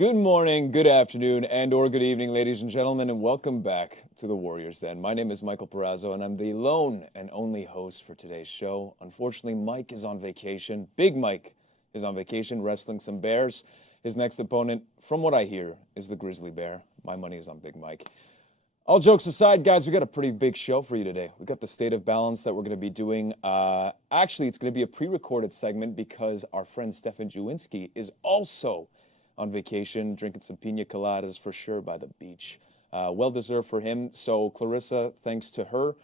Good morning, good afternoon, and or good evening, ladies and gentlemen, and welcome back to the Warriors Den. My name is Michael Perazzo, and I'm the lone and only host for today's show. Unfortunately, Mike is on vacation. Big Mike is on vacation, wrestling some bears. His next opponent, from what I hear, is the Grizzly Bear. My money is on Big Mike. All jokes aside, guys, we got a pretty big show for you today. We got the State of Balance that we're going to be doing. Actually, it's going to be a pre-recorded segment because our friend Stefan Jawinski is also on vacation, drinking some pina coladas for sure by the beach. Well-deserved for him. So Clarissa, thanks to her,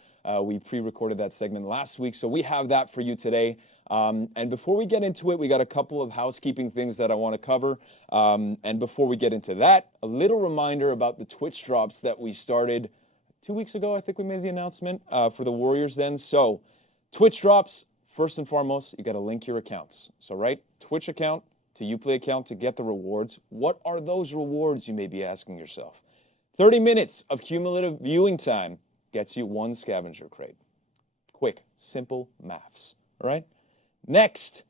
we pre-recorded that segment last week. So we have that for you today. And before we get into it, we got a couple of housekeeping things that I want to cover. And before we get into that, a little reminder about the Twitch drops that we started 2 weeks ago. I think we made the announcement for the Warriors then. So Twitch drops, first and foremost, you got to link your accounts. So right, Twitch account to Uplay account to get the rewards. What are those rewards, you may be asking yourself? 30 minutes of cumulative viewing time gets you one scavenger crate. Quick, simple maths, all right? Next,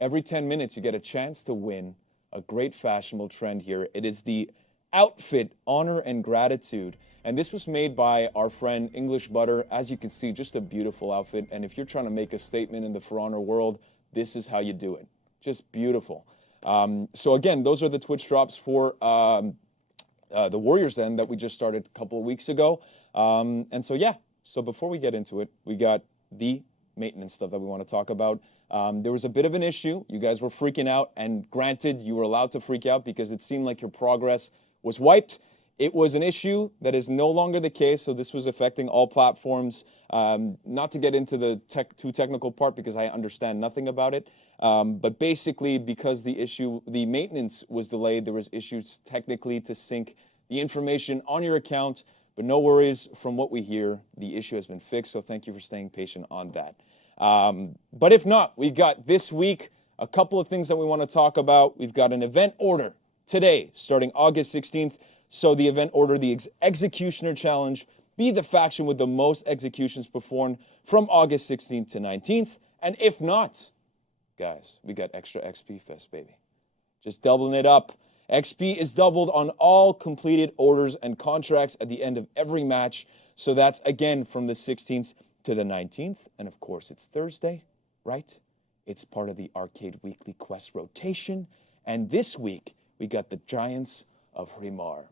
every 10 minutes you get a chance to win a great fashionable trend here. It is the outfit Honor and Gratitude. And this was made by our friend English Butter. As you can see, just a beautiful outfit. And if you're trying to make a statement in the For Honor world, this is how you do it. Just beautiful. So again, those are the Twitch drops for the Warriors Den that we just started a couple of weeks ago. And so, yeah. So before we get into it, we got the maintenance stuff that we want to talk about. There was a bit of an issue. You guys were freaking out. And granted, you were allowed to freak out because it seemed like your progress was wiped. It was an issue that is no longer the case. So this was affecting all platforms. Not to get into the too technical part because I understand nothing about it. But basically, because the maintenance was delayed, there was issues technically to sync the information on your account. But no worries, from what we hear, the issue has been fixed. So thank you for staying patient on that. But if not, we've got this week a couple of things that we want to talk about. We've got an event order today, starting August 16th. So the event order, the Executioner Challenge, be the faction with the most executions performed from August 16th to 19th. And if not, guys, we got extra XP Fest, baby. Just doubling it up. XP is doubled on all completed orders and contracts at the end of every match. So that's, again, from the 16th to the 19th. And, of course, it's Thursday, right? It's part of the Arcade Weekly Quest rotation. And this week, we got the Giants of Ramar.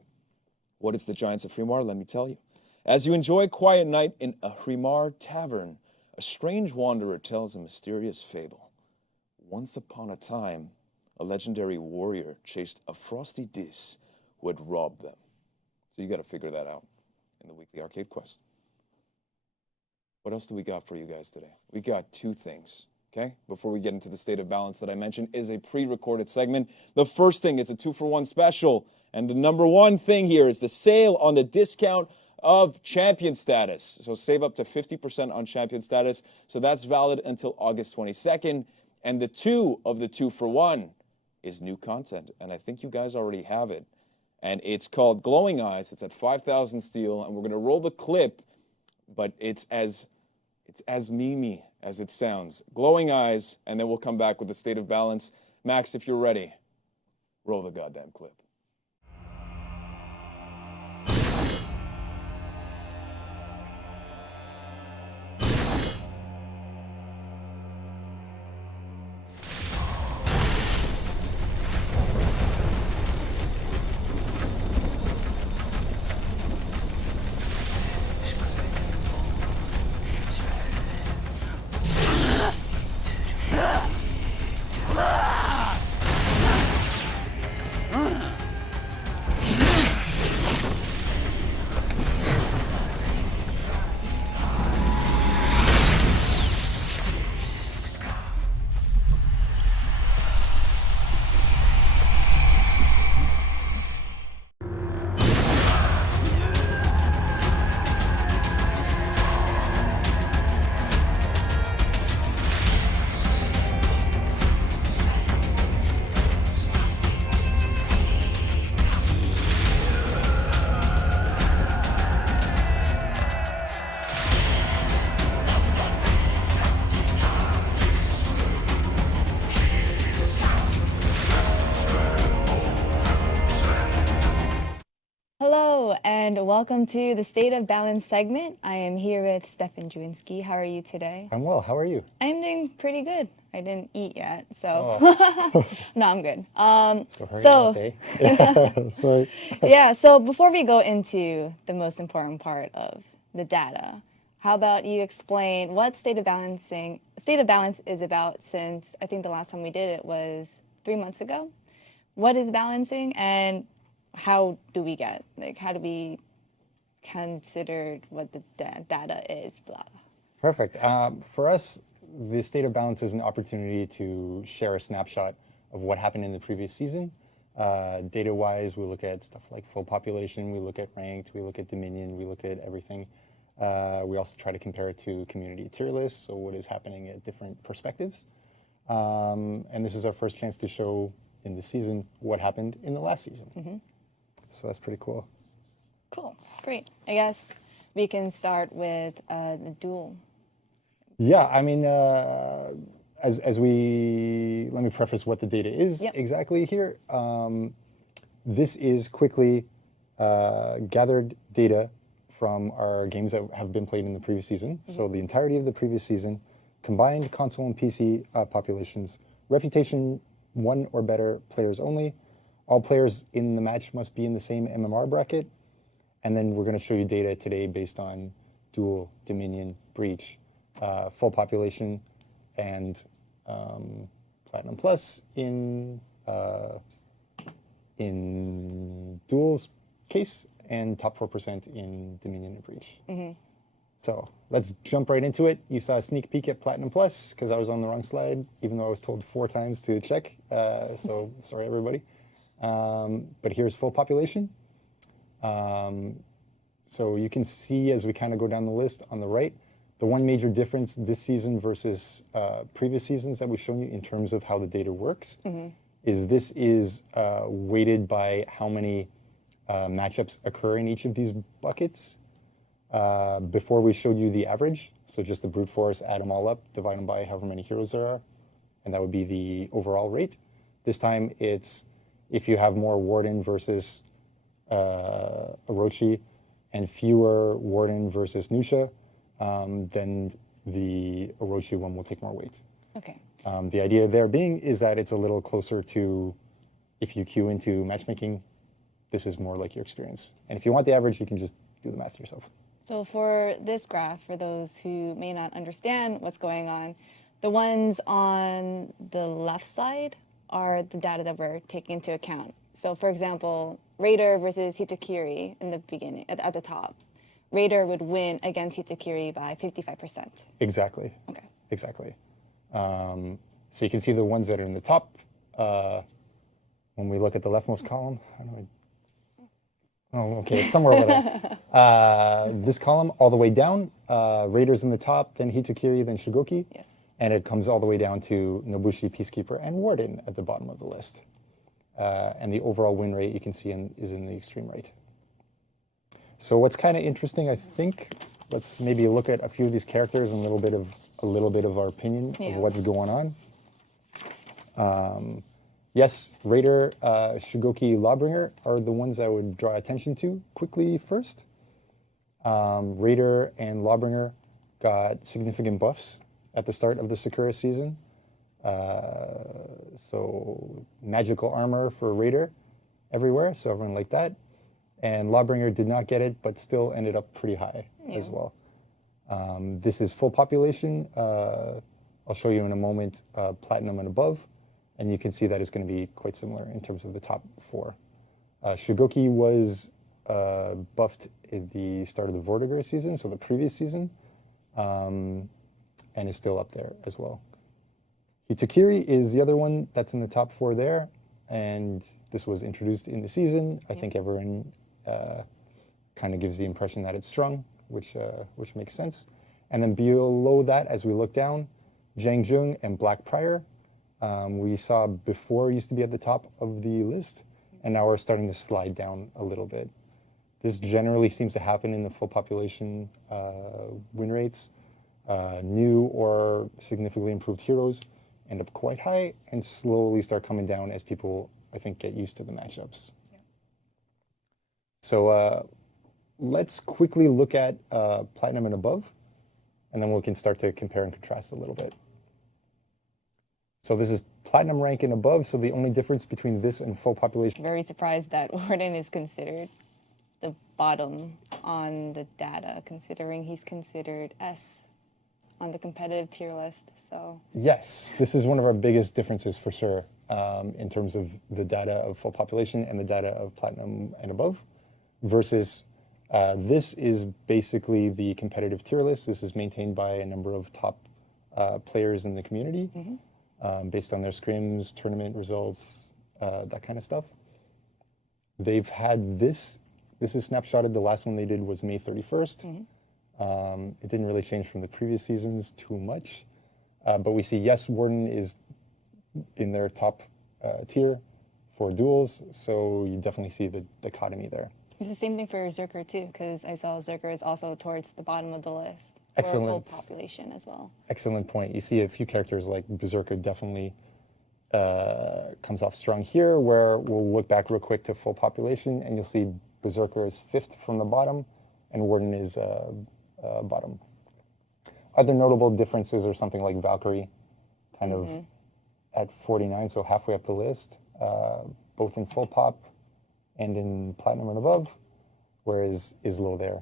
What is the Giants of Ramar? Let me tell you. As you enjoy a quiet night in a Ramar tavern, a strange wanderer tells a mysterious fable. Once upon a time, a legendary warrior chased a frosty dis who had robbed them. So you got to figure that out in the weekly arcade quest. What else do we got for you guys today? We got two things, okay? Before we get into the State of Balance that I mentioned, is a pre-recorded segment. The first thing, it's a 2-for-1 special. And the number one thing here is the sale on the discount of champion status. So save up to 50% on champion status. So that's valid until August 22nd. And the two of the 2-for-1 is new content. And I think you guys already have it. And it's called Glowing Eyes. It's at 5,000 steel. And we're going to roll the clip, but it's as memey as it sounds. Glowing Eyes, and then we'll come back with the State of Balance. Max, if you're ready, roll the goddamn clip. and welcome to the State of Balance segment. I am here with Stefan Jawinski. How are you today? I'm well. How are you? I'm doing pretty good. I didn't eat yet, so no, I'm good. So hurry up, eh? Sorry. Yeah, so before we go into the most important part of the data, how about you explain what State of Balance is about, since I think the last time we did it was 3 months ago. What is balancing, and how do we consider what the data is, blah. Perfect. For us, the State of Balance is an opportunity to share a snapshot of what happened in the previous season. Data-wise, we look at stuff like full population, we look at ranked, we look at Dominion, we look at everything. We also try to compare it to community tier lists, so what is happening at different perspectives. And this is our first chance to show in the season what happened in the last season. So that's pretty cool. Cool, great. I guess we can start with the Duel. Yeah, I mean, let me preface what the data is exactly here. This is quickly gathered data from our games that have been played in the previous season. So the entirety of the previous season, combined console and PC populations, reputation 1 or better players only. All players in the match must be in the same MMR bracket. And then we're going to show you data today based on Duel, Dominion, Breach, full population, and Platinum Plus in Duel's case, and top 4% in Dominion and Breach. So let's jump right into it. You saw a sneak peek at Platinum Plus because I was on the wrong slide, even though I was told 4 times to check. So sorry, everybody. But here's full population. So you can see as we kind of go down the list on the right, the one major difference this season versus previous seasons that we've shown you in terms of how the data works is this is weighted by how many matchups occur in each of these buckets. Before we showed you the average, so just the brute force, add them all up, divide them by however many heroes there are, and that would be the overall rate. This time it's if you have more Warden versus Orochi and fewer Warden versus Nusha, then the Orochi one will take more weight. Okay. The idea there being is that it's a little closer to if you queue into matchmaking, this is more like your experience. And if you want the average, you can just do the math yourself. So for this graph, for those who may not understand what's going on, the ones on the left side are the data that we're taking into account. So for example, Raider versus Hitakiri in the beginning, at the top. Raider would win against Hitakiri by 55%. Exactly. Okay. Exactly. So you can see the ones that are in the top. When we look at the leftmost column, oh, okay, it's somewhere over there. This column all the way down, Raiders in the top, then Hitakiri, then Shigoki. Yes. And it comes all the way down to Nobushi, Peacekeeper, and Warden at the bottom of the list. And the overall win rate you can see is in the extreme right. So what's kind of interesting, I think, let's maybe look at a few of these characters and a little bit of our opinion of what's going on. Yes, Raider, Shigoki, Lawbringer are the ones I would draw attention to quickly first. Raider and Lawbringer got significant buffs at the start of the Sakura season. So magical armor for Raider everywhere, so everyone liked that. And Lawbringer did not get it, but still ended up pretty high as well. This is full population. I'll show you in a moment platinum and above, and you can see that it's going to be quite similar in terms of the top 4. Shigoki was buffed at the start of the Vortigern season, so the previous season, and is still up there as well. Hitakiri is the other one that's in the top 4 there, and this was introduced in the season. I think everyone kind of gives the impression that it's strong, which makes sense. And then below that, as we look down, Zhang Jung and Black Prior, we saw before used to be at the top of the list, and now we're starting to slide down a little bit. This generally seems to happen in the full population win rates. New or significantly improved heroes end up quite high and slowly start coming down as people, I think, get used to the matchups. Yeah. So let's quickly look at Platinum and above, and then we can start to compare and contrast a little bit. So this is Platinum rank and above, so the only difference between this and full population. Very surprised that Warden is considered the bottom on the data, considering he's considered S on the competitive tier list. So Yes, this is one of our biggest differences for sure in terms of the data of full population and the data of Platinum and above versus this is basically the competitive tier list. This is maintained by a number of top players in the community based on their scrims, tournament results, that kind of stuff. They've had this is snapshotted. The last one they did was May 31st. It didn't really change from the previous seasons too much. But we see, yes, Warden is in their top tier for duels. So you definitely see the dichotomy there. it's the same thing for Zerker too, because I saw Zerker is also towards the bottom of the list. Excellent. For full population as well. Excellent point. You see a few characters like Berserker definitely comes off strong here, where we'll look back real quick to full population, and you'll see Berserker is 5th from the bottom, and Warden is bottom. Other notable differences are something like Valkyrie, kind of at 49, so halfway up the list, both in full pop and in platinum and above, whereas Islo there.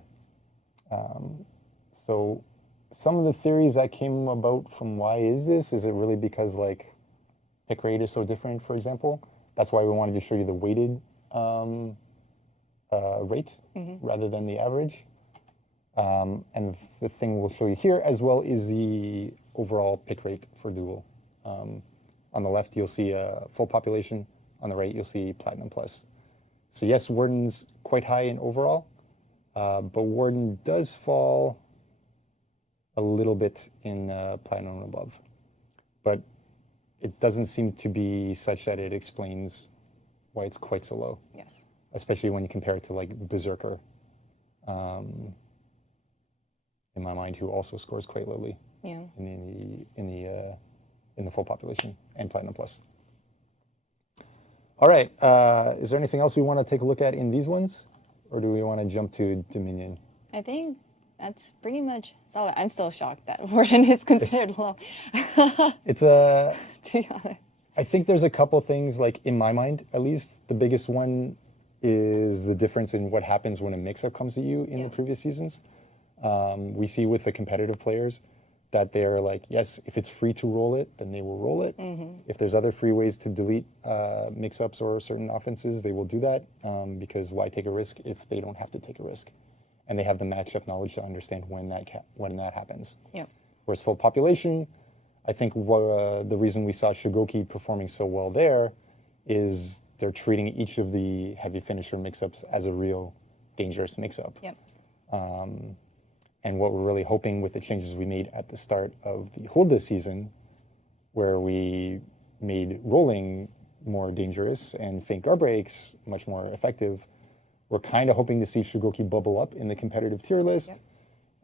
So some of the theories that came about from why is this? Is it really because like pick rate is so different, for example? That's why we wanted to show you the weighted rate rather than the average. And the thing we'll show you here as well is the overall pick rate for Duel. On the left, you'll see a full population. On the right, you'll see Platinum Plus. So yes, Warden's quite high in overall, but Warden does fall a little bit in Platinum and above. But it doesn't seem to be such that it explains why it's quite so low. Yes. Especially when you compare it to like Berserker, in my mind, who also scores quite lowly. Yeah. In the full population and Platinum Plus. All right, is there anything else we want to take a look at in these ones, or do we want to jump to Dominion? I think that's pretty much solid. I'm still shocked that Warden is considered low. It's a. To be honest. I think there's a couple things, like in my mind, at least. The biggest one is the difference in what happens when a mix-up comes at you in the previous seasons. We see with the competitive players that they're like, yes, if it's free to roll it, then they will roll it. If there's other free ways to delete mix-ups or certain offenses, they will do that, because why take a risk if they don't have to take a risk? And they have the matchup knowledge to understand when that happens. Yep. Whereas full population, I think the reason we saw Shigoki performing so well there is they're treating each of the heavy finisher mix-ups as a real dangerous mix-up. Yep. And what we're really hoping with the changes we made at the start of the Hulda season, where we made rolling more dangerous and fake guard breaks much more effective, we're kind of hoping to see Shigoki bubble up in the competitive tier list.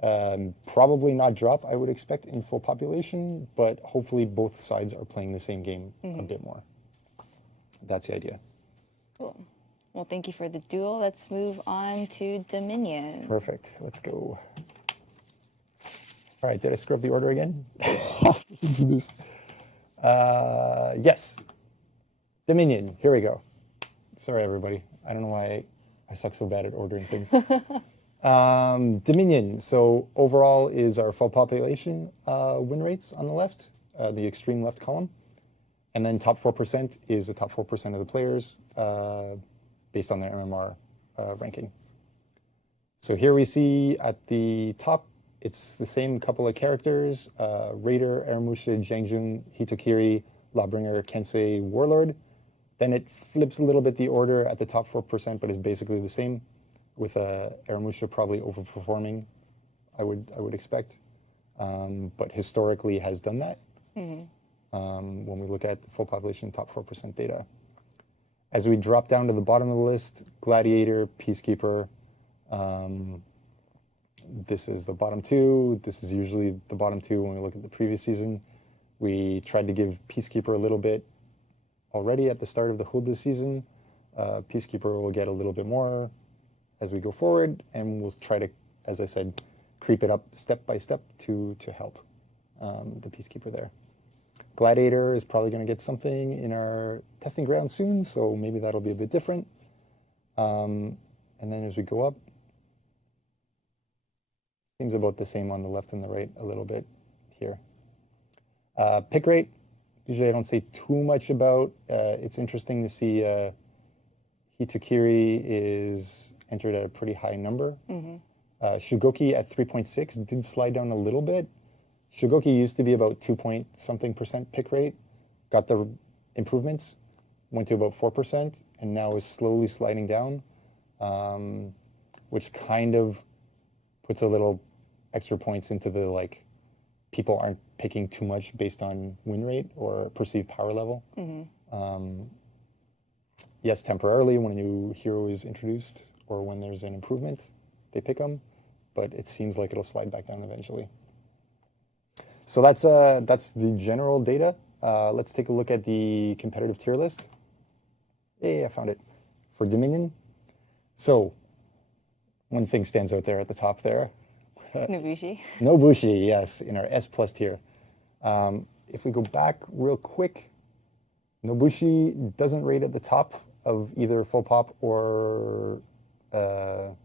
Yep. Probably not drop, I would expect, in full population, but hopefully both sides are playing the same game a bit more. That's the idea. Cool. Well, thank you for the duel. Let's move on to Dominion. Perfect. Let's go. All right, did I screw up the order again? Yes. Dominion, here we go. Sorry, everybody. I don't know why I suck so bad at ordering things. Dominion, so overall is our full population win rates on the left, the extreme left column. And then top 4% is the top 4% of the players based on their MMR ranking. So here we see at the top, it's the same couple of characters, Raider, Aramusha, Jangjun, Hitokiri, Lawbringer, Kensei, Warlord. Then it flips a little bit the order at the top 4%, but is basically the same, with Aramusha probably overperforming, I would expect, but historically has done that when we look at the full population top 4% data. As we drop down to the bottom of the list, Gladiator, Peacekeeper, this is the bottom two. This is usually the bottom two when we look at the previous season. We tried to give Peacekeeper a little bit already at the start of the Hulda season. Peacekeeper will get a little bit more as we go forward, and we'll try to, as I said, creep it up step by step to help the Peacekeeper there. Gladiator is probably going to get something in our testing ground soon, so maybe that'll be a bit different. And then as we go up, seems about the same on the left and the right a little bit here. Pick rate, usually I don't say too much about. It's interesting to see Hitakiri is entered at a pretty high number. Shugoki at 3.6 did slide down a little bit. Shugoki used to be about 2-point-something% pick rate, got the improvements, went to about 4%, and now is slowly sliding down, which kind of puts a little extra points into the, like, people aren't picking too much based on win rate or perceived power level. Yes, temporarily when a new hero is introduced or when there's an improvement, they pick them, but it seems like it'll slide back down eventually. So that's the general data. Let's take a look at the competitive tier list. Hey, I found it. For Dominion. So one thing stands out there at the top there. Nobushi. Nobushi, yes, in our S+ tier. If we go back real quick, Nobushi doesn't rate at the top of either full pop or top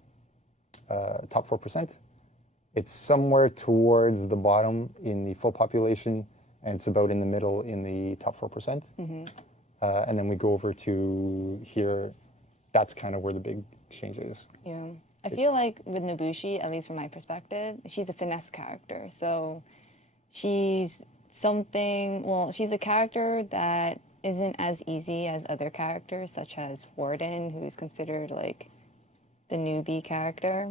4%. It's somewhere towards the bottom in the full population, and it's about in the middle in the top 4%. And then we go over to here, that's kind of where the big change is. Yeah. I feel like with Nobushi, at least from my perspective, she's a finesse character. So she's she's a character that isn't as easy as other characters, such as Warden, who's considered like the newbie character.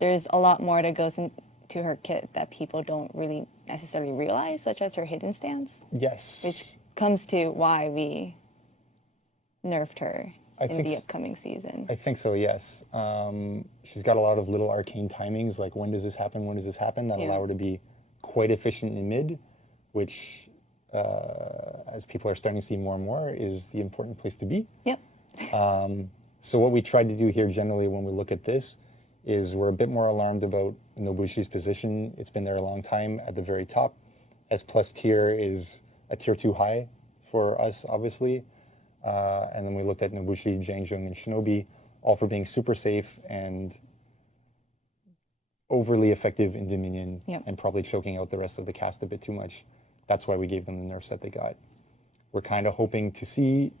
There's a lot more that goes into her kit that people don't really necessarily realize, such as her hidden stance. Yes. Which comes to why we nerfed her in the upcoming season. I think so, yes. She's got a lot of little arcane timings, like when does this happen, when does this happen, that allow her to be quite efficient in mid, which, as people are starting to see more and more, is the important place to be. Yep. So what we tried to do here generally when we look at this is we're a bit more alarmed about Nobushi's position. It's been there a long time at the very top. S+ tier is a tier 2 high for us, obviously. And then we looked at Nobushi, Jangjung, and Shinobi, all for being super safe and overly effective in Dominion, and probably choking out the rest of the cast a bit too much. That's why we gave them the nerfs that they got. We're kind of hoping to see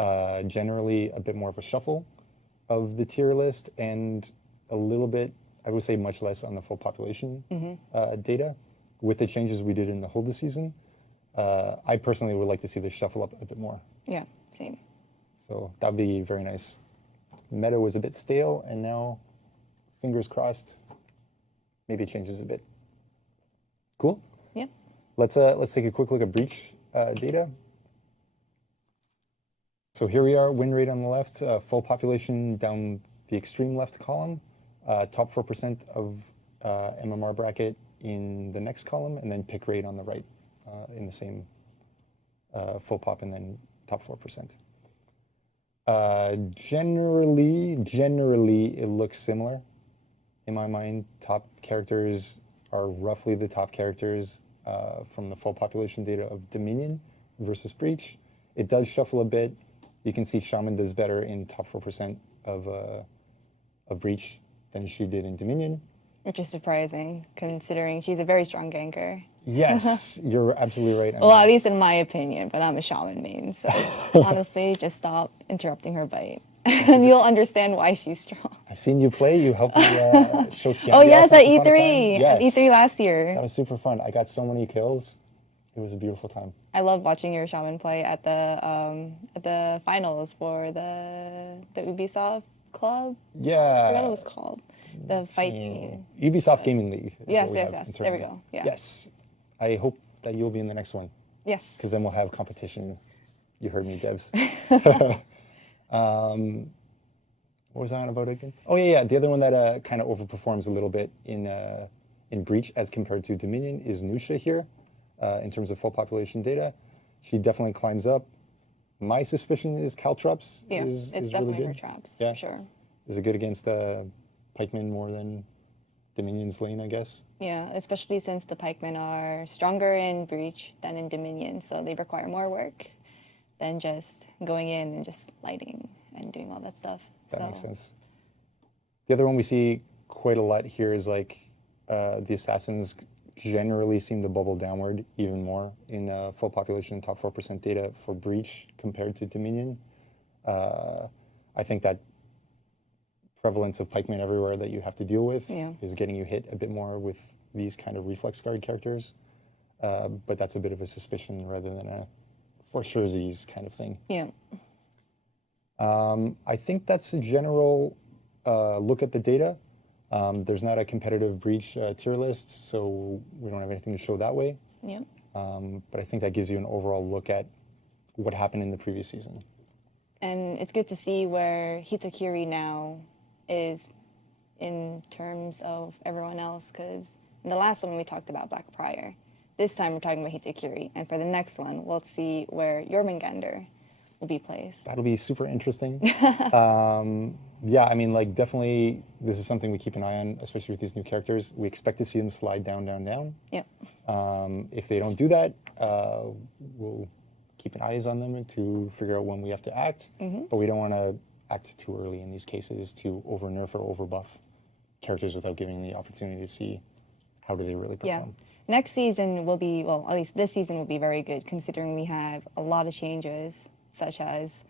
generally a bit more of a shuffle of the tier list and a little bit, I would say much less on the full population data with the changes we did in the Holda season. I personally would like to see this shuffle up a bit more. Yeah, same. So that'd be very nice. Meta was a bit stale, and now, fingers crossed, maybe it changes a bit. Cool. Yeah. Let's take a quick look at Breach data. So here we are, win rate on the left, full population down the extreme left column, top 4% of MMR bracket in the next column, and then pick rate on the right in the same full pop and then top 4%. Generally, it looks similar. In my mind, top characters are roughly the top characters from the full population data of Dominion versus Breach. It does shuffle a bit. You can see Shaman does better in top 4% of Breach than she did in Dominion. Which is surprising, considering she's a very strong ganker. Yes, you're absolutely right. Well, at least in my opinion, but I'm a Shaman main, so honestly, just stop interrupting her bite, and you'll understand why she's strong. I've seen you play. You helped me show Kiana. Oh yes, at E3. E3. Yes. At E3 last year. That was super fun. I got so many kills. It was a beautiful time. I love watching your Shaman play at the finals for the Ubisoft club. Yeah. I forgot what it was called. The fight team. Ubisoft Gaming League. Yes. There we go. Yeah. Yes. I hope that you'll be in the next one. Yes. Because then we'll have competition. You heard me, devs. What was I on about again? Oh yeah. The other one that kind of overperforms a little bit in Breach as compared to Dominion is Nusha here, in terms of full population data. She definitely climbs up. My suspicion is Caltrops it's is definitely really good. her traps, Yeah. for sure. Is it good against pikemen more than Dominion's lane, I guess? Yeah, especially since the pikemen are stronger in Breach than in Dominion, so they require more work than just going in and just lighting and doing all that stuff. That makes sense. The other one we see quite a lot here is like the assassins generally seem to bubble downward even more in full population top 4% data for Breach compared to Dominion. I think that prevalence of pikemen everywhere that you have to deal with is getting you hit a bit more with these kind of reflex guard characters. But that's a bit of a suspicion rather than a for surezies kind of thing. Yeah. I think that's a general look at the data. There's not a competitive Breach tier list, so we don't have anything to show that way. Yeah. But I think that gives you an overall look at what happened in the previous season. And it's good to see where Hitakiri now is in terms of everyone else, because in the last one we talked about Black Prior. This time we're talking about Hitakiri, and for the next one we'll see where Jormungandr will be placed. That'll be super interesting. Yeah, I mean, like, definitely this is something we keep an eye on, especially with these new characters. We expect to see them slide down, down, down. Yep. If they don't do that, we'll keep an eyes on them to figure out when we have to act. But we don't want to act too early in these cases to over nerf or over buff characters without giving the opportunity to see how do they really perform. Yeah. Next season will be, well, at least this season will be very good, considering we have a lot of changes, such as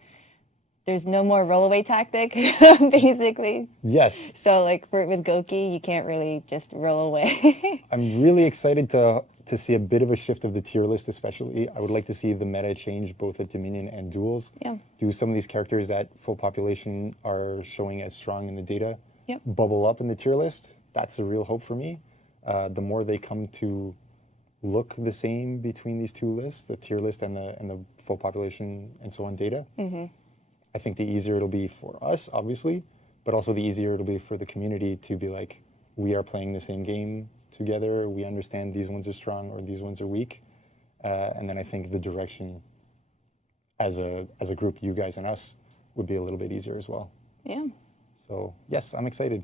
there's no more roll-away tactic, basically. Yes. So, like, with Goki, you can't really just roll away. I'm really excited to see a bit of a shift of the tier list, especially. I would like to see the meta change both at Dominion and Duels. Yeah. Do some of these characters that full population are showing as strong in the data Yep. bubble up in the tier list? That's the real hope for me. The more they come to look the same between these two lists, the tier list and the full population and so on data, I think the easier it'll be for us, obviously, but also the easier it'll be for the community to be like, we are playing the same game together. We understand these ones are strong or these ones are weak. And then I think the direction as a group, you guys and us, would be a little bit easier as well. Yeah. So yes, I'm excited.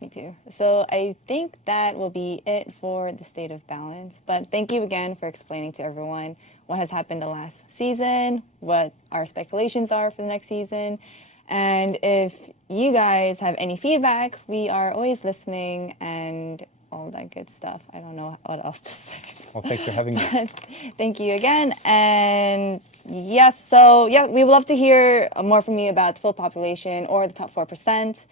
Me too. So I think that will be it for the State of Balance. But thank you again for explaining to everyone what has happened the last season, what our speculations are for the next season. And if you guys have any feedback, we are always listening and all that good stuff. I don't know what else to say. Well, thanks for having me. Thank you again. And yes, so yeah, we would love to hear more from you about the full population or the top 4%.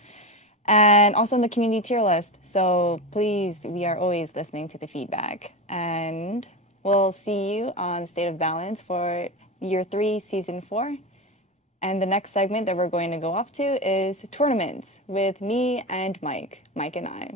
And also in the community tier list. So please, we are always listening to the feedback. And we'll see you on State of Balance for Year 3, Season 4. And the next segment that we're going to go off to is tournaments with me and Mike and I.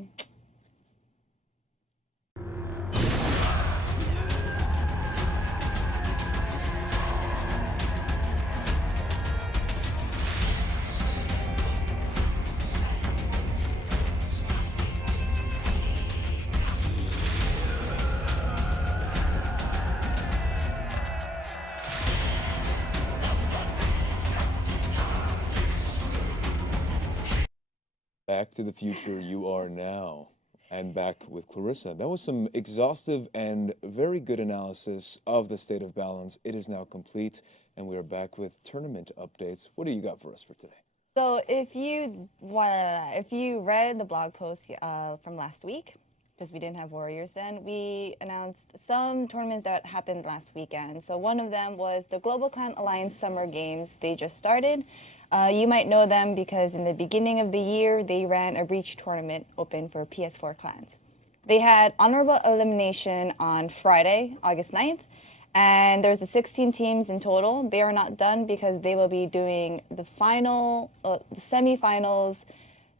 Back to the future you are now, and back with Clarissa. That was some exhaustive and very good analysis of the State of Balance. It is now complete, and we are back with tournament updates. What do you got for us for today? So if you read the blog post from last week, because we didn't have Warriors then, we announced some tournaments that happened last weekend. So one of them was the Global Clan Alliance Summer Games. They just started. You might know them because in the beginning of the year, they ran a Breach tournament open for PS4 clans. They had honorable elimination on Friday, August 9th, and there's 16 teams in total. They are not done because they will be doing the semifinals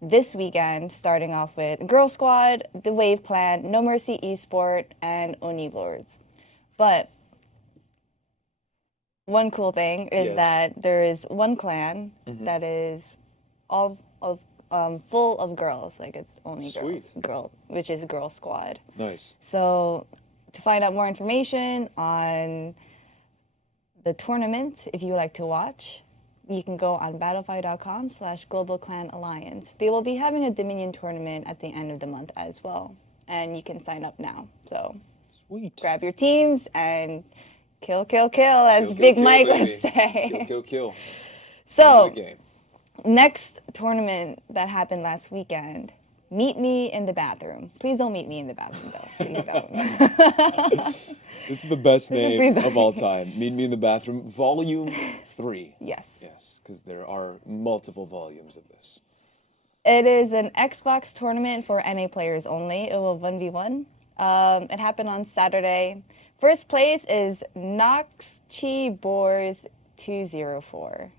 this weekend, starting off with Girl Squad, The Wave Clan, No Mercy Esport, and Oni Lords. But one cool thing is that there is one clan that is all full of girls, like it's only girls, which is Girl Squad. Nice. So to find out more information on the tournament, if you would like to watch, you can go on battlefy.com/Global Clan Alliance. They will be having a Dominion tournament at the end of the month as well. And you can sign up now. So Sweet. grab your teams and kill, kill, kill, as Kill, Big kill, Mike baby. would say. Kill, kill, kill. So, End of the game. next tournament that happened last weekend, meet me in the bathroom. Please don't meet me in the bathroom, though. Please don't. This is the best name Please of don't. all time. Meet Me in the Bathroom, Volume 3. Yes. Yes, because there are multiple volumes of this. It is an Xbox tournament for NA players only. It will 1v1. It happened on Saturday. First place is Noxchi Boars 204.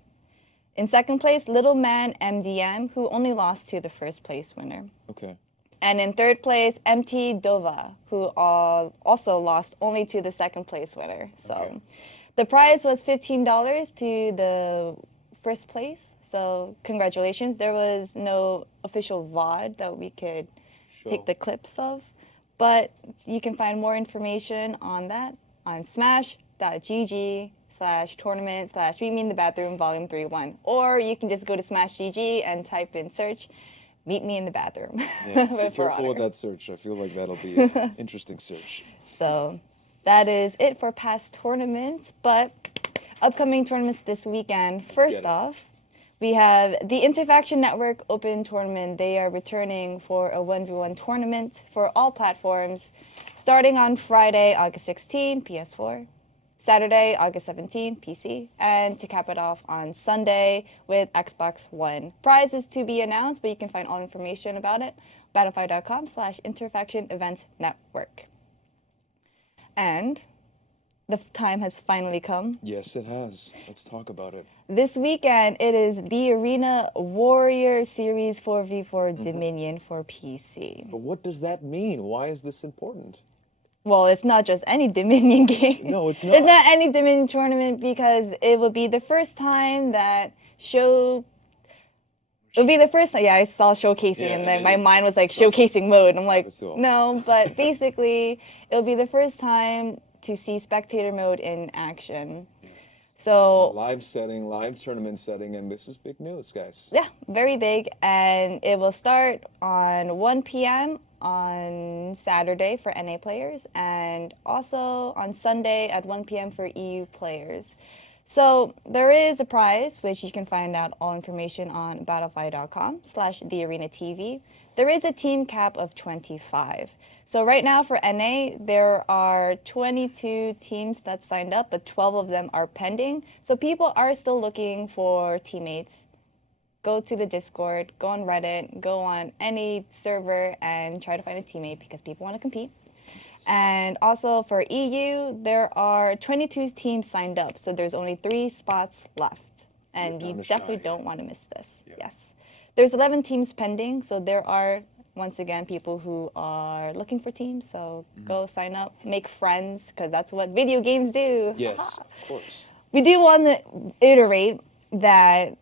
In second place, Little Man MDM, who only lost to the first place winner. Okay. And in third place, MT Dova, who also lost only to the second place winner. So Okay. the prize was $15 to the first place. So congratulations. There was no official VOD that we could take the clips of. But you can find more information on that on smash.gg/tournament/meet me in the bathroom volume 3-1. Or you can just go to smash.gg and type in search meet me in the bathroom. Yeah, be For careful with honor. that search. I feel like that'll be an interesting search. So that is it for past tournaments. But upcoming tournaments this weekend. get First it. off, we have the Interfaction Network Open Tournament. They are returning for a 1v1 tournament for all platforms, starting on Friday, August 16, PS4, Saturday, August 17, PC, and to cap it off on Sunday with Xbox One. Prizes to be announced, but you can find all information about it battlefy.com/Interfaction Events Network. And the time has finally come. Yes, it has. Let's talk about it. This weekend, it is the Arena Warrior Series 4v4 Dominion for PC. But what does that mean? Why is this important? Well, it's not just any Dominion game. No, it's not. It's not any Dominion tournament because it will be the first time that It'll be the first time, yeah, I saw showcasing Yeah, and and then my then mind was like showcasing mode. I'm like, it's all- no, but basically, it'll be the first time to see spectator mode in action. So Live setting, live tournament setting, and this is big news, guys. yeah, very big, and it will start on 1 p.m. on Saturday for NA players, and also on Sunday at 1 p.m. for EU players. So there is a prize, which you can find out all information on battlefy.com/thearenatv. There is a team cap of 25. So right now for NA, there are 22 teams that signed up, but 12 of them are pending. So people are still looking for teammates. Go to the Discord, go on Reddit, go on any server and try to find a teammate because people want to compete. And also for EU, there are 22 teams signed up, so there's only 3 spots left. And You're you down to definitely shy. don't want to miss this. Yeah. Yes. There's 11 teams pending, so there are, once again, people who are looking for teams. So go sign up, make friends, because that's what video games do. Yes, of course. We do want to iterate that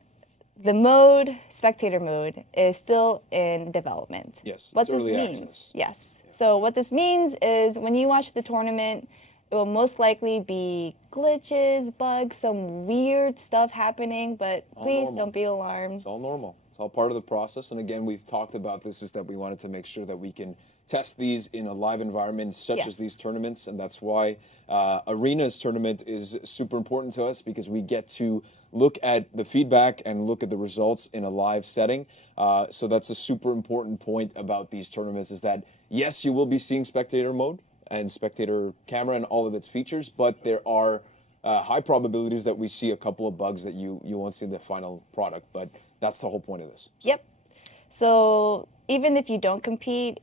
the mode, spectator mode, is still in development. Yes, What it's this early means, access. yes. So what this means is when you watch the tournament, it will most likely be glitches, bugs, some weird stuff happening, but please normal. don't be alarmed. It's all normal. It's all part of the process. And again, we've talked about this, is that we wanted to make sure that we can test these in a live environment such Yes. as these tournaments. And that's why Arena's tournament is super important to us, because we get to look at the feedback and look at the results in a live setting. So that's a super important point about these tournaments, is that yes, you will be seeing spectator mode and spectator camera and all of its features, but there are high probabilities that we see a couple of bugs that you won't see in the final product. But that's the whole point of this. Yep. So even if you don't compete,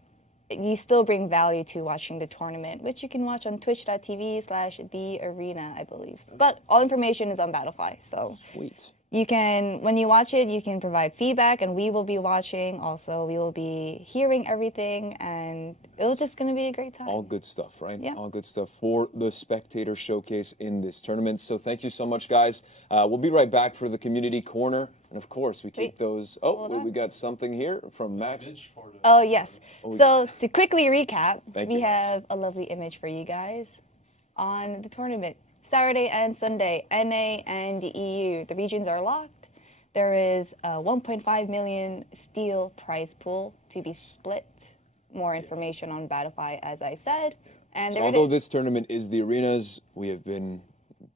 you still bring value to watching the tournament, which you can watch on twitch.tv/thearena, I believe. But all information is on Battlefy, so Sweet. you can, when you watch it, you can provide feedback, and we will be watching. Also, we will be hearing everything, and it's just going to be a great time. All good stuff, right? Yeah. All good stuff for the spectator showcase in this tournament. So thank you so much, guys. We'll be right back for the community corner. And of course, we keep Wait, those. hold on. We got something here from Max. Oh, yes. So to quickly recap, Thank we you, Max. have a lovely image for you guys on the tournament Saturday and Sunday, NA and EU. The regions are locked. There is a 1.5 million steel prize pool to be split. More information on Battlefy, as I said. And So although this tournament is the arenas, we have been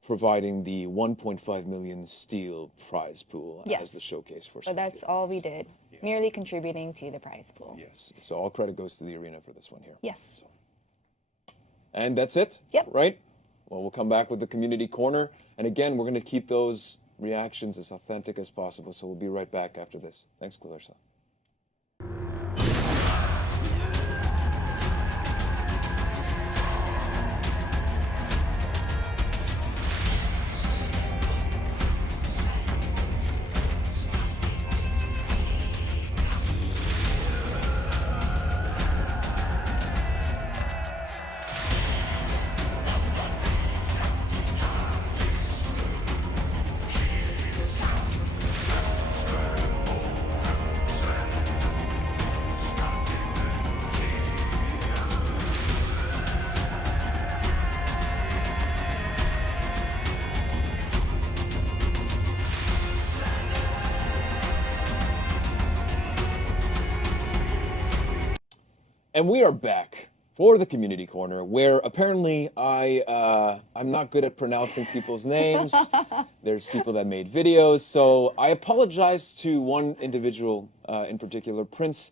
providing the 1.5 million steel prize pool as the showcase for. So that's all we did, merely contributing to the prize pool. Yes. So all credit goes to the arena for this one here. Yes. So. And that's it. Yep. Right. Well, we'll come back with the community corner, and again, we're going to keep those reactions as authentic as possible. So we'll be right back after this. Thanks, Clarissa. And we are back for the community corner, where apparently I'm not good at pronouncing people's names. There's people that made videos, so I apologize to one individual in particular, Prince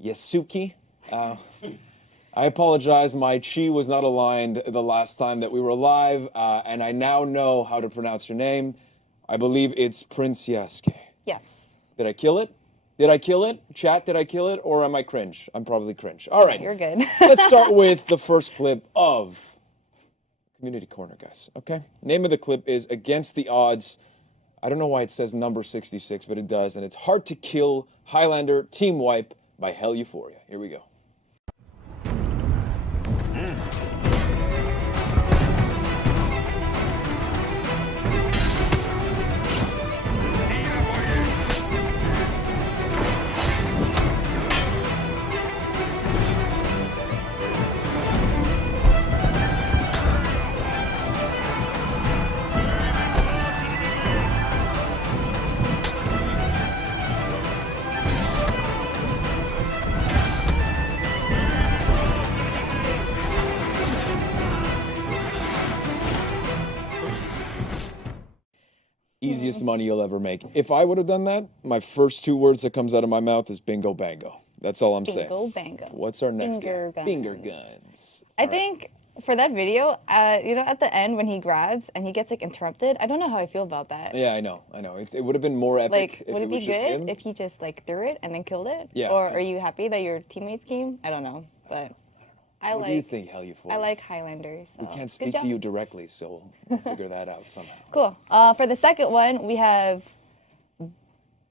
Yasuki. I apologize, my chi was not aligned the last time that we were live, and I now know how to pronounce your name. I believe it's Prince Yasuke. Yes. Did I kill it? Did I kill it? Chat, did I kill it? Or am I cringe? I'm probably cringe. All right. You're good. Let's start with the first clip of Community Corner, guys. Okay? Name of the clip is Against the Odds. I don't know why it says number 66, but it does. And it's Hard to Kill Highlander Team Wipe by Hell Euphoria. Here we go. Easiest money you'll ever make. If I would have done that, my first two words that comes out of my mouth is bingo bango. That's all I'm saying. Bingo bango. What's our next Finger guy? guns. Finger guns. I think for that video, you know, at the end when he grabs and he gets like interrupted, I don't know how I feel about that. Yeah, I know. It would have been more epic. Like, if would it be was just good him. if he just like threw it and then killed it? Yeah. Or are you happy that your teammates came? I don't know, but What do you think, Hell Euphoria? I like Highlanders. So. We can't Good speak job. to you directly, so we'll figure that out somehow. Cool. For the second one, we have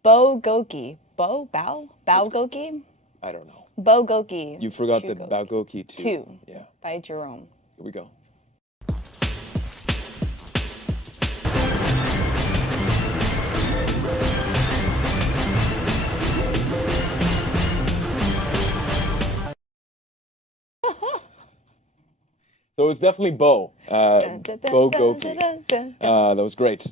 Bo Goki. Bao Goki? I don't know. Bo Goki. You forgot the Shugoki. Baogoki 2. Yeah. By Jerome. Here we go. So it was definitely Bo. Bo Goki. That was great.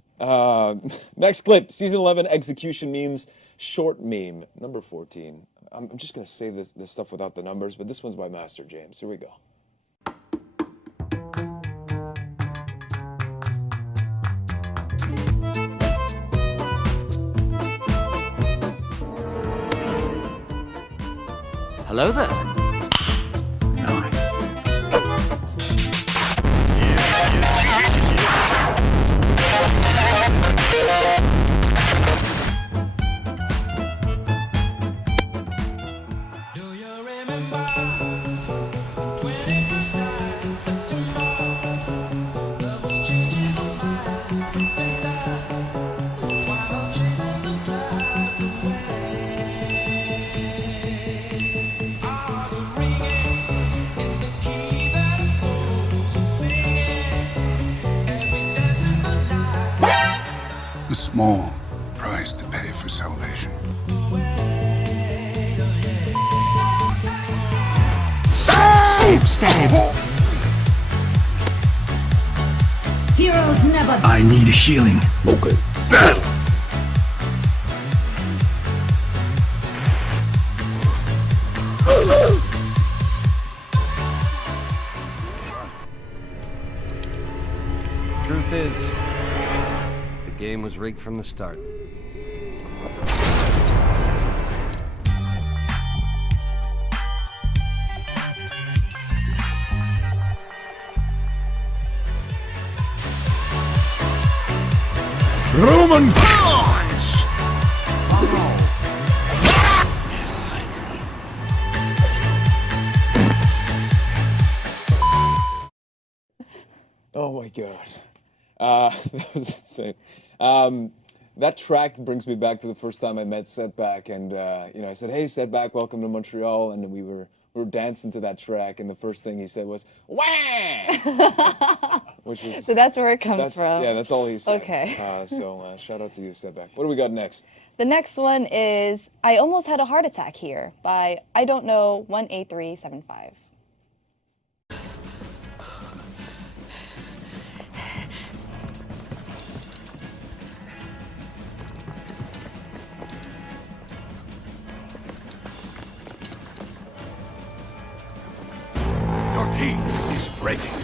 Next clip, Season 11 Execution Memes, Short Meme, number 14. I'm just going to say this stuff without the numbers, but this one's by Master James. Here we go. Hello there. Nice. Do you remember 21st night, September? Love was changing our minds, tender, while chasing the clouds away. Heart was ringing in the key that our souls were singing as we danced in the night. A small price to pay for salvation. Stab! Here Heroes never. I need healing. Okay. Truth is, the game was rigged from the start. Roman punch! Oh my god. That was insane. That track brings me back to the first time I met Setback, and I said, "Hey, Setback, welcome to Montreal," and we were dancing to that track, and the first thing he said was "Wah!" which was So that's where it comes from. Yeah, that's all he said. Okay. So shout out to you, Setback. What do we got next? The next one is I Almost Had a Heart Attack Here by I Don't Know 18375. Your team is breaking.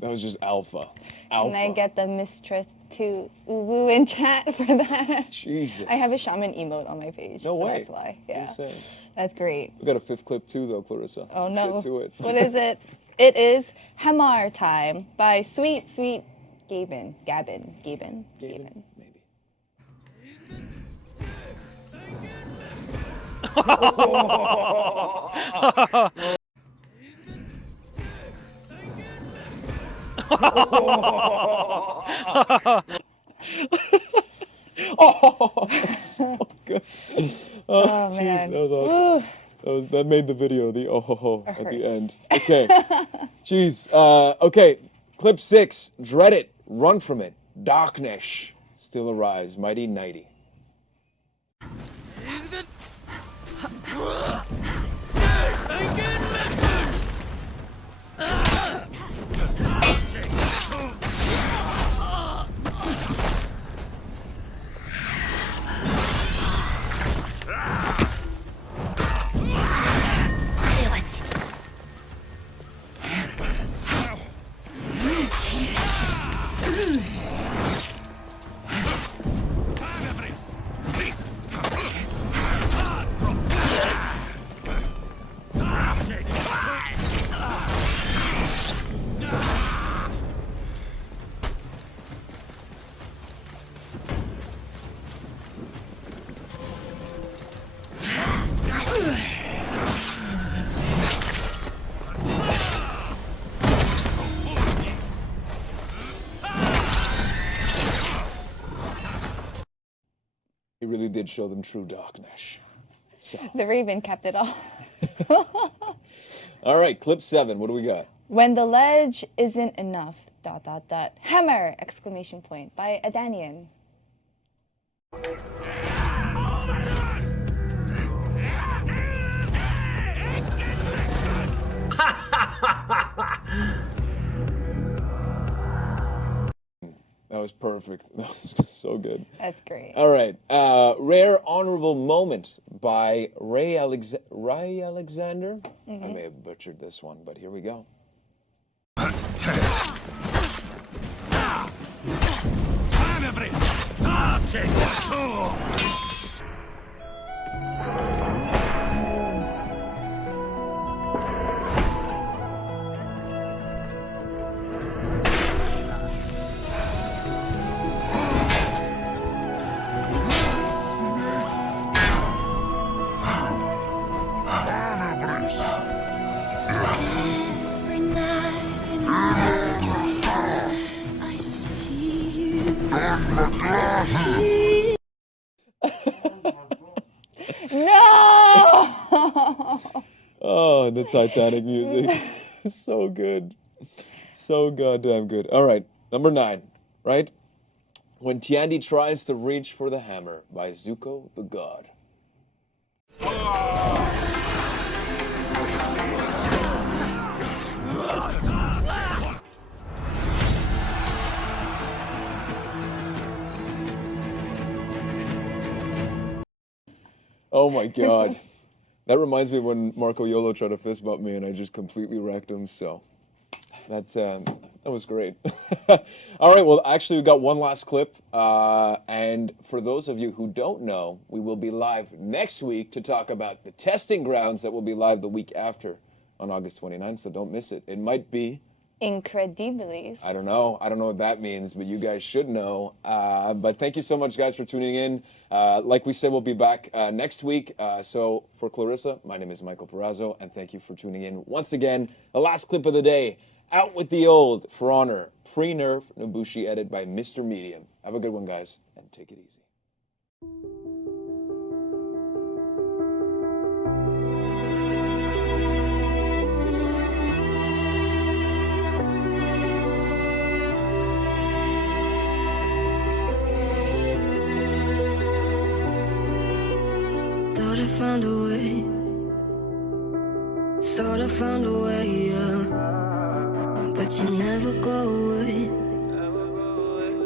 That was just alpha. And I get the mistress to woo in chat for that. Jesus. I have a shaman emote on my page. No so way. That's why. Yeah. Just saying. That's great. We got a fifth clip too, though, Clarissa. Oh Let's no. get to it. What is it? It is Ramar time by Sweet Gavin. Gaben, maybe. Oh, so good. Oh jeez, man. that was awesome. Woo. That made the video, the oh ho ho at the end. Okay. Jeez. Okay. Clip 6. Dread it. Run from it. Darkness. Still arise. Mighty Nighty. He really did show them true darkness. So. The Raven kept it all. All right, clip 7. What do we got? When the ledge isn't enough. ... Hammer! ! By Adanian. That was perfect. That was so good. That's great. All right. Rare honorable moment by Ray Alexander. I may have butchered this one, but here we go. Every night in my dreams, I see you. No! Oh, the Titanic music. So good. So goddamn good. All right. Number 9, right? When Tiandi tries to reach for the hammer by Zuko the God. Oh my god. That reminds me when Marco Yolo tried to fist bump me and I just completely wrecked him, so that was great. All right, well, actually, we've got one last clip. And for those of you who don't know, we will be live next week to talk about the testing grounds that will be live the week after on August 29th, so don't miss it. It might be... Incredibilis. I don't know what that means, but you guys should know. But thank you so much, guys, for tuning in. Like we said, we'll be back next week. So for Clarissa, my name is Michael Perazzo, and thank you for tuning in once again. The last clip of the day, Out with the Old, For Honor, pre-nerf Nobushi edit by Mr. Medium. Have a good one, guys, and take it easy. Thought I found a way. Thought I found a way, yeah. But you never go away.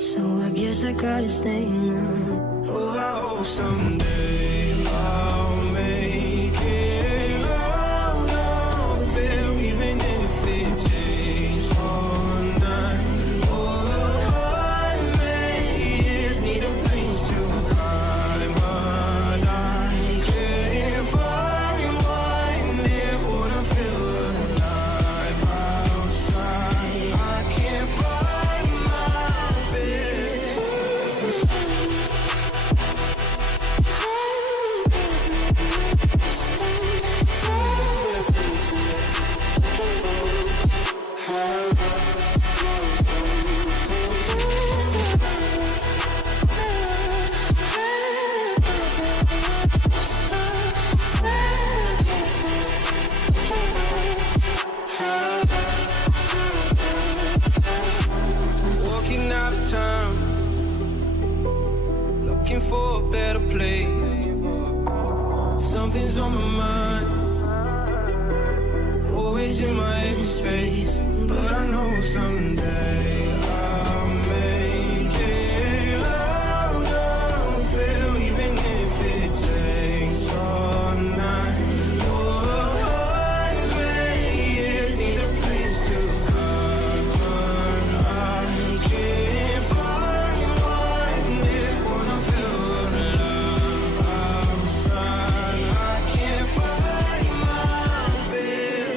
So I guess I gotta stay now. Oh, I hope someday I'll make it out of there, even if it takes all night. Oh, 100 years, need a place to hide, but I can't find one there. Wanna feel alive outside. I can't find my fear. Walking out of town, looking for a better place. Something's on my mind, always in my empty space. But I know someday I'll make it out of here, even if it takes all night. Oh, 100 years, need a place to hide, but I can't find one there. Wanna feel love outside. I can't find my fear.